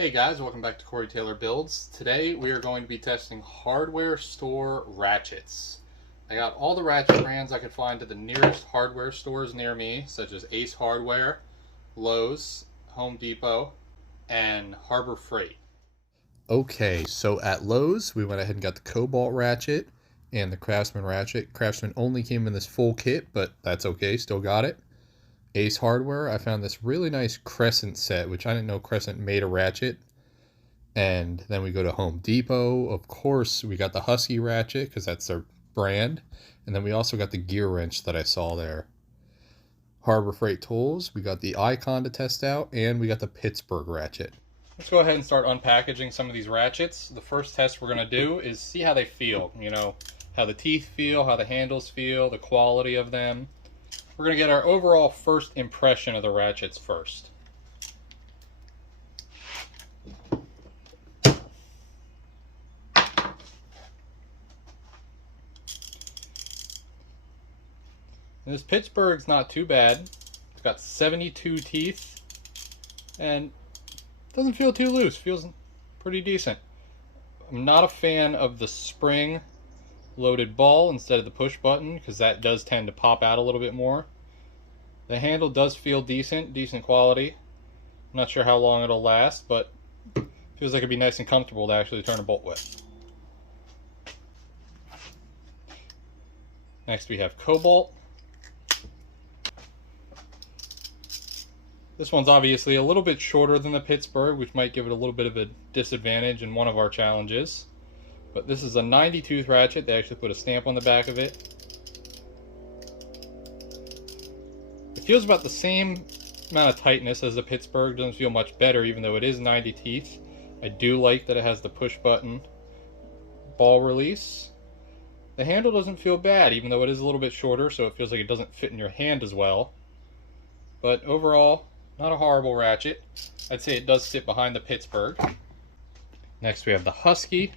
Hey guys, welcome back to Corey Taylor Builds. Today we are going to be testing hardware store ratchets. I got all the ratchet brands I could find at the nearest hardware stores near me, such as Ace Hardware, Lowe's, Home Depot, and Harbor Freight. Okay, so at Lowe's we went ahead and got the Kobalt ratchet and the Craftsman ratchet. Craftsman only came in this full kit, but that's okay, still got it. Ace Hardware, I found this really nice Cresent set, which I didn't know Crescent made a ratchet. And then we go to Home Depot. Of course, we got the Husky ratchet because that's their brand. And then we also got the Gearwrench that I saw there. Harbor Freight Tools, we got the Icon to test out, and we got the Pittsburg ratchet. Let's go ahead and start unpackaging some of these ratchets. The first test we're going to do is see how they feel. You know, how the teeth feel, how the handles feel, the quality of them. We're going to get our overall first impression of the ratchets first. And this Pittsburgh's not too bad. It's got 72 teeth and doesn't feel too loose. Feels pretty decent. I'm not a fan of the spring loaded ball instead of the push button because that does tend to pop out a little bit more. The handle does feel decent quality. I'm not sure how long it'll last, but feels like it'd be nice and comfortable to actually turn a bolt with. Next we have Kobalt. This one's obviously a little bit shorter than the Pittsburgh, which might give it a little bit of a disadvantage in one of our challenges. But this is a 90 tooth ratchet. They actually put a stamp on the back of it. It feels about the same amount of tightness as the Pittsburgh. Doesn't feel much better even though it is 90 teeth. I do like that it has the push button ball release. The handle doesn't feel bad even though it is a little bit shorter, so it feels like it doesn't fit in your hand as well. But overall, not a horrible ratchet. I'd say it does sit behind the Pittsburgh. Next we have the Husky.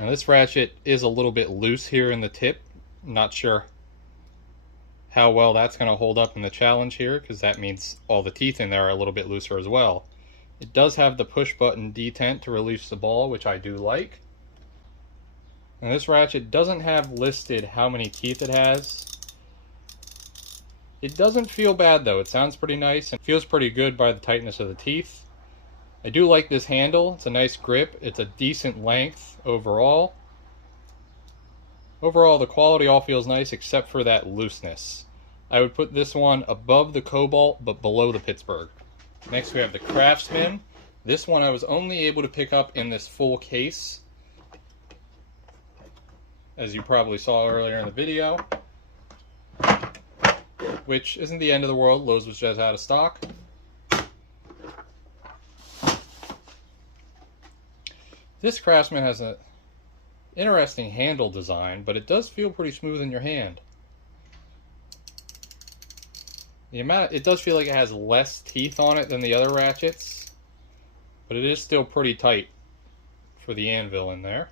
Now this ratchet is a little bit loose here in the tip. I'm not sure how well that's going to hold up in the challenge here because that means all the teeth in there are a little bit looser as well. It does have the push button detent to release the ball, which I do like. And this ratchet doesn't have listed how many teeth it has. It doesn't feel bad though. It sounds pretty nice and feels pretty good by the tightness of the teeth. I do like this handle. It's a nice grip. It's a decent length overall. Overall, the quality all feels nice except for that looseness. I would put this one above the Kobalt but below the Pittsburgh. Next we have the Craftsman. This one I was only able to pick up in this full case, as you probably saw earlier in the video, which isn't the end of the world. Lowe's was just out of stock. This Craftsman has an interesting handle design, but it does feel pretty smooth in your hand. It does feel like it has less teeth on it than the other ratchets, but it is still pretty tight for the anvil in there.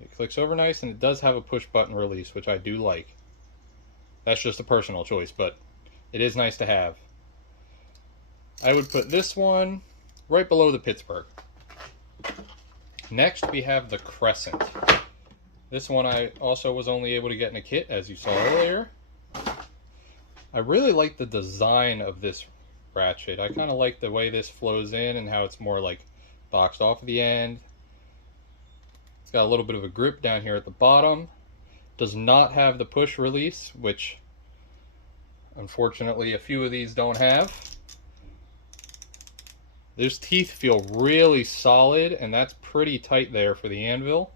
It clicks over nice, and it does have a push button release, which I do like. That's just a personal choice, but it is nice to have. I would put this one right below the Pittsburgh. Next we have the Crescent. This one I also was only able to get in a kit, as you saw earlier. I really like the design of this ratchet. I kind of like the way this flows in and how it's more like boxed off at the end. It's got a little bit of a grip down here at the bottom. Does not have the push release, which unfortunately a few of these don't have. Those teeth feel really solid, and that's pretty tight there for the anvil.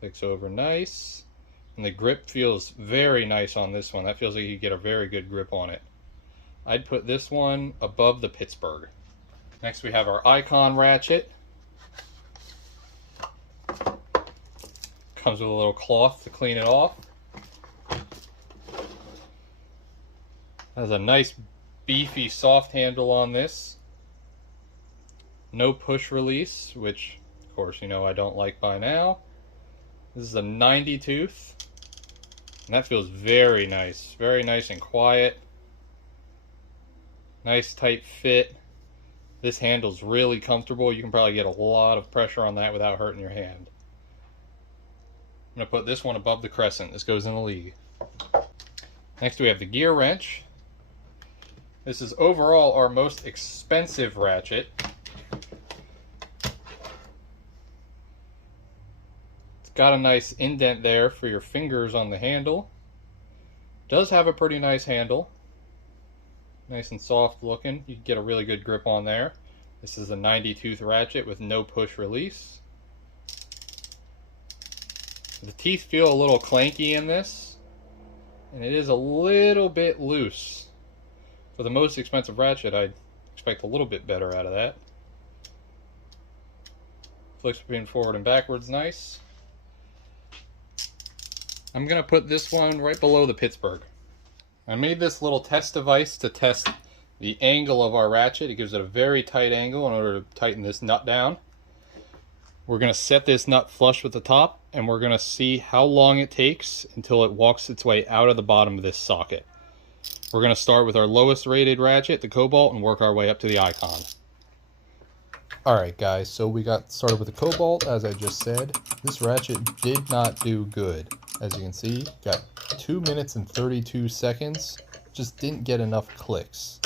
Clicks over nice. And the grip feels very nice on this one. That feels like you get a very good grip on it. I'd put this one above the Pittsburgh. Next we have our Icon ratchet. Comes with a little cloth to clean it off. Has a nice beefy soft handle on this. No push release, which of course you know I don't like by now. This is a 90 tooth, and that feels very nice and quiet. Nice tight fit. This handle's really comfortable. You can probably get a lot of pressure on that without hurting your hand. I'm going to put this one above the Crescent. This goes in the league. Next we have the Gearwrench. This is overall our most expensive ratchet. It's got a nice indent there for your fingers on the handle. Does have a pretty nice handle. Nice and soft looking. You can get a really good grip on there. This is a 90 tooth ratchet with no push release. The teeth feel a little clanky in this, and it is a little bit loose. For the most expensive ratchet, I'd expect a little bit better out of that. Flicks between forward and backwards, nice. I'm going to put this one right below the Pittsburg. I made this little test device to test the angle of our ratchet. It gives it a very tight angle in order to tighten this nut down. We're going to set this nut flush with the top, and we're going to see how long it takes until it walks its way out of the bottom of this socket. We're going to start with our lowest rated ratchet, the Kobalt, and work our way up to the Icon. Alright guys, so we got started with the Kobalt, as I just said. This ratchet did not do good. As you can see, got 2 minutes and 32 seconds. Just didn't get enough clicks.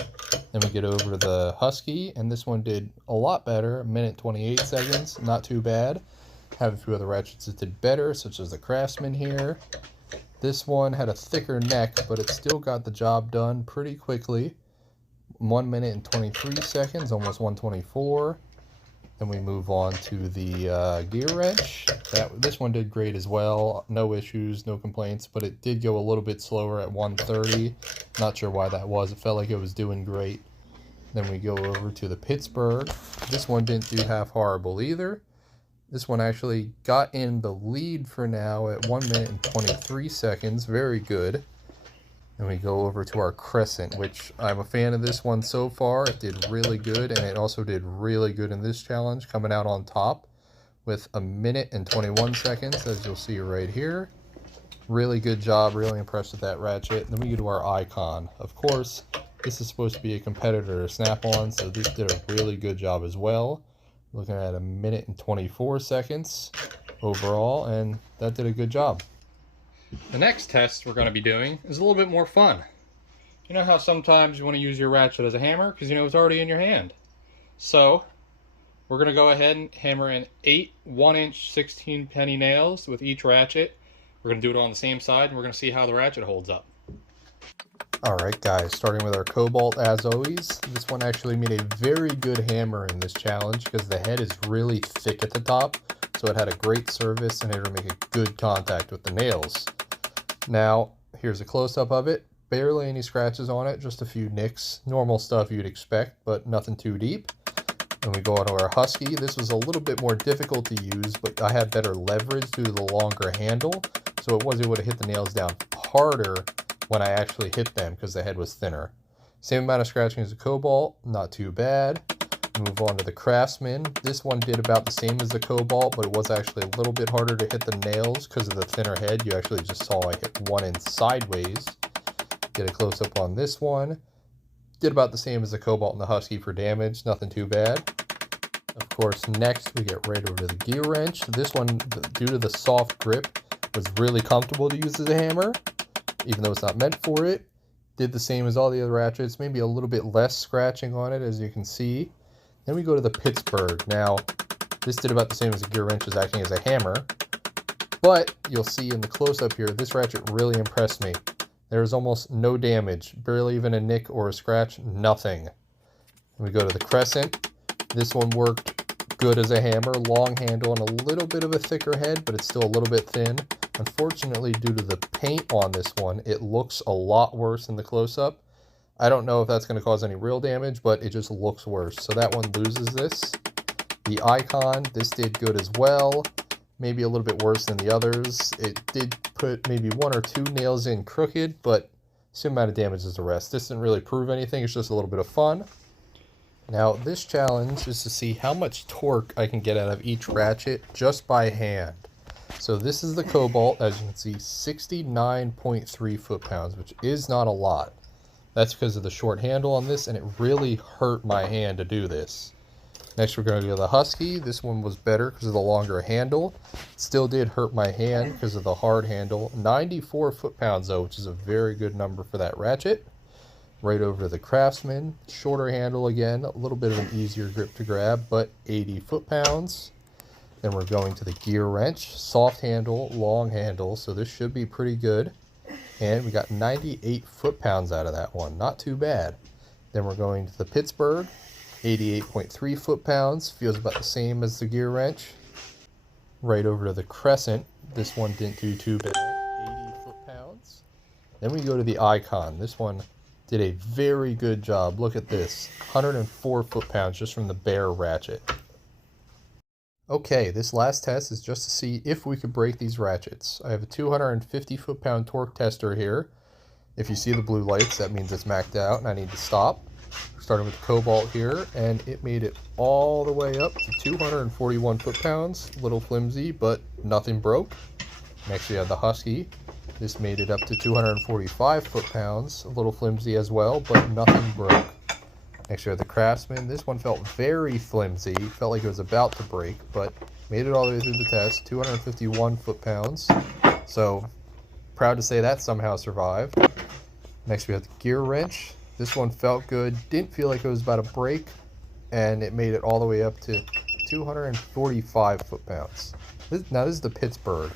Then we get over to the Husky, and this one did a lot better. 1 minute 28 seconds, not too bad. Have a few other ratchets that did better, such as the Craftsman here. This one had a thicker neck, but it still got the job done pretty quickly. 1 minute and 23 seconds, almost 1:24. Then we move on to the Gearwrench. This one did great as well. No issues, no complaints, but it did go a little bit slower at 1:30. Not sure why that was. It felt like it was doing great. Then we go over to the Pittsburg. This one didn't do half horrible either. This one actually got in the lead for now at 1 minute and 23 seconds. Very good. Then we go over to our Crescent, which I'm a fan of this one so far. It did really good, and it also did really good in this challenge, coming out on top with 1 minute and 21 seconds, as you'll see right here. Really good job, really impressed with that ratchet. Then we go to our Icon. Of course, this is supposed to be a competitor to Snap-on, so this did a really good job as well. Looking at 1 minute and 24 seconds overall, and that did a good job. The next test we're going to be doing is a little bit more fun. You know how sometimes you want to use your ratchet as a hammer because you know it's already in your hand? So, we're going to go ahead and hammer in 8 1-inch 16-penny nails with each ratchet. We're going to do it on the same side, and we're going to see how the ratchet holds up. Alright guys, starting with our Kobalt as always. This one actually made a very good hammer in this challenge because the head is really thick at the top, so it had a great surface and it would make a good contact with the nails. Now, here's a close-up of it. Barely any scratches on it, just a few nicks. Normal stuff you'd expect, but nothing too deep. And we go on to our Husky. This was a little bit more difficult to use, but I had better leverage due to the longer handle, so it was able to hit the nails down harder when I actually hit them because the head was thinner. Same amount of scratching as the Kobalt, not too bad. Move on to the Craftsman. This one did about the same as the Kobalt, but it was actually a little bit harder to hit the nails because of the thinner head. You actually just saw I hit one end sideways. Get a close-up on this one. Did about the same as the Kobalt and the Husky for damage, nothing too bad. Of course, next we get right over to the Gearwrench. This one, due to the soft grip, was really comfortable to use as a hammer, even though it's not meant for it. Did the same as all the other ratchets, maybe a little bit less scratching on it, as you can see. Then we go to the Pittsburg. Now, this did about the same as the Gearwrench is acting as a hammer, but you'll see in the close-up here, this ratchet really impressed me. There's almost no damage, barely even a nick or a scratch, nothing. Then we go to the Crescent. This one worked good as a hammer, long handle and a little bit of a thicker head, but it's still a little bit thin. Unfortunately, due to the paint on this one, it looks a lot worse in the close-up. I don't know if that's going to cause any real damage, but it just looks worse. So that one loses this. The Icon, this did good as well. Maybe a little bit worse than the others. It did put maybe 1 or 2 nails in crooked, but same amount of damage as the rest. This didn't really prove anything. It's just a little bit of fun. Now this challenge is to see how much torque I can get out of each ratchet just by hand. So this is the Kobalt, as you can see, 69.3 foot-pounds, which is not a lot. That's because of the short handle on this, and it really hurt my hand to do this. Next we're going to do the Husky. This one was better because of the longer handle. It still did hurt my hand because of the hard handle. 94 foot-pounds though, which is a very good number for that ratchet. Right over to the Craftsman, shorter handle again, a little bit of an easier grip to grab, but 80 foot-pounds. Then we're going to the Gearwrench, soft handle, long handle, so this should be pretty good. And we got 98 foot-pounds out of that one, not too bad. Then we're going to the Pittsburg, 88.3 foot-pounds, feels about the same as the Gearwrench. Right over to the Crescent, this one didn't do too bad, 80 foot-pounds. Then we go to the Icon, this one did a very good job. Look at this, 104 foot-pounds just from the bare ratchet. Okay, this last test is just to see if we could break these ratchets. I have a 250 foot-pound torque tester here. If you see the blue lights, that means it's maxed out and I need to stop. Starting with the Kobalt here, and it made it all the way up to 241 foot-pounds. A little flimsy, but nothing broke. Next we have the Husky. This made it up to 245 foot-pounds, a little flimsy as well, but nothing broke. Next we have the Craftsman. This one felt very flimsy, felt like it was about to break, but made it all the way through the test, 251 foot-pounds. So, proud to say that somehow survived. Next we have the Gearwrench. This one felt good, didn't feel like it was about to break, and it made it all the way up to 245 foot-pounds. Now this is the Pittsburg.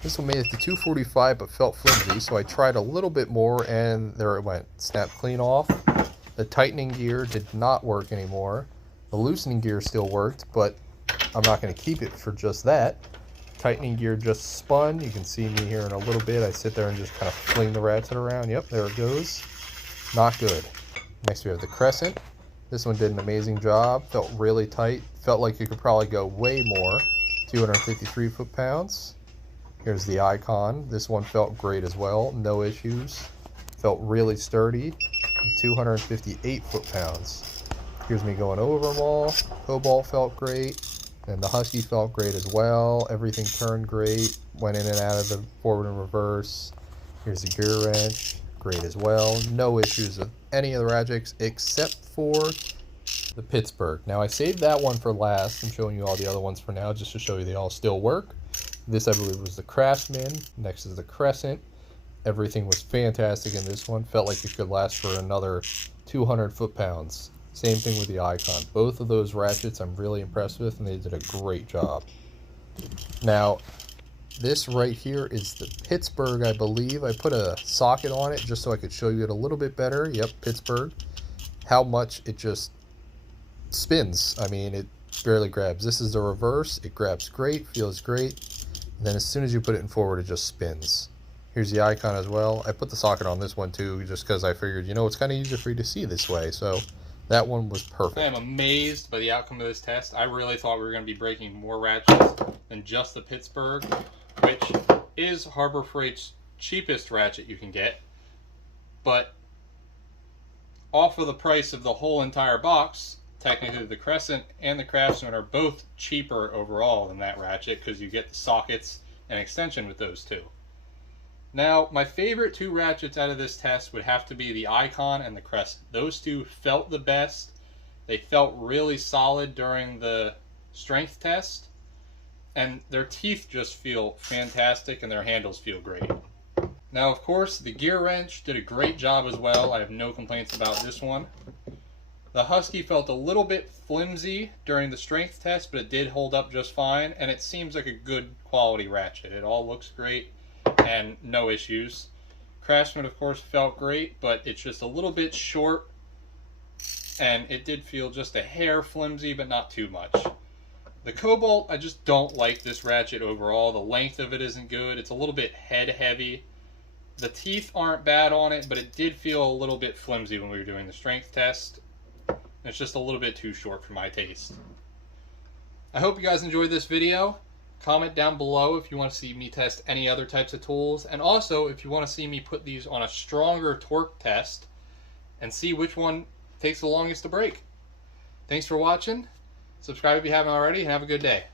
This one made it to 245 but felt flimsy, so I tried a little bit more and there it went. Snapped clean off. The tightening gear did not work anymore. The loosening gear still worked, but I'm not going to keep it for just that. Tightening gear just spun. You can see me here in a little bit. I sit there and just kind of fling the ratchet around. Yep, there it goes. Not good. Next we have the Crescent. This one did an amazing job. Felt really tight. Felt like you could probably go way more. 253 foot-pounds. Here's the Icon. This one felt great as well. No issues. Felt really sturdy. 258 foot-pounds. Here's me going over them all. Kobalt felt great. And the Husky felt great as well. Everything turned great. Went in and out of the forward and reverse. Here's the Gearwrench. Great as well. No issues with any of the ratchets except for the Pittsburg. Now I saved that one for last. I'm showing you all the other ones for now just to show you they all still work. This I believe was the Craftsman. Next is the Crescent. Everything was fantastic in this one. Felt like it could last for another 200 foot-pounds. Same thing with the Icon. Both of those ratchets I'm really impressed with and they did a great job. Now this right here is the Pittsburg, I believe. I put a socket on it just so I could show you it a little bit better. Yep, Pittsburg. How much it just spins. I mean, it barely grabs. This is the reverse. It grabs great, feels great. And then as soon as you put it in forward, it just spins. Here's the Icon as well. I put the socket on this one too, just because I figured, you know, it's kind of easier for you to see this way. So that one was perfect. I am amazed by the outcome of this test. I really thought we were going to be breaking more ratchets than just the Pittsburg, which is Harbor Freight's cheapest ratchet you can get. But off of the price of the whole entire box, technically the Crescent and the Craftsman are both cheaper overall than that ratchet because you get the sockets and extension with those two. Now, my favorite two ratchets out of this test would have to be the Icon and the Crescent. Those two felt the best. They felt really solid during the strength test. And their teeth just feel fantastic and their handles feel great. Now, of course, the Gearwrench did a great job as well. I have no complaints about this one. The Husky felt a little bit flimsy during the strength test, but it did hold up just fine, and it seems like a good quality ratchet. It all looks great, and no issues. Craftsman, of course, felt great, but it's just a little bit short, and it did feel just a hair flimsy, but not too much. The Kobalt, I just don't like this ratchet overall. The length of it isn't good. It's a little bit head heavy. The teeth aren't bad on it, but it did feel a little bit flimsy when we were doing the strength test. It's just a little bit too short for my taste. I hope you guys enjoyed this video. Comment down below if you want to see me test any other types of tools. And also if you want to see me put these on a stronger torque test and see which one takes the longest to break. Thanks for watching. Subscribe if you haven't already, and have a good day.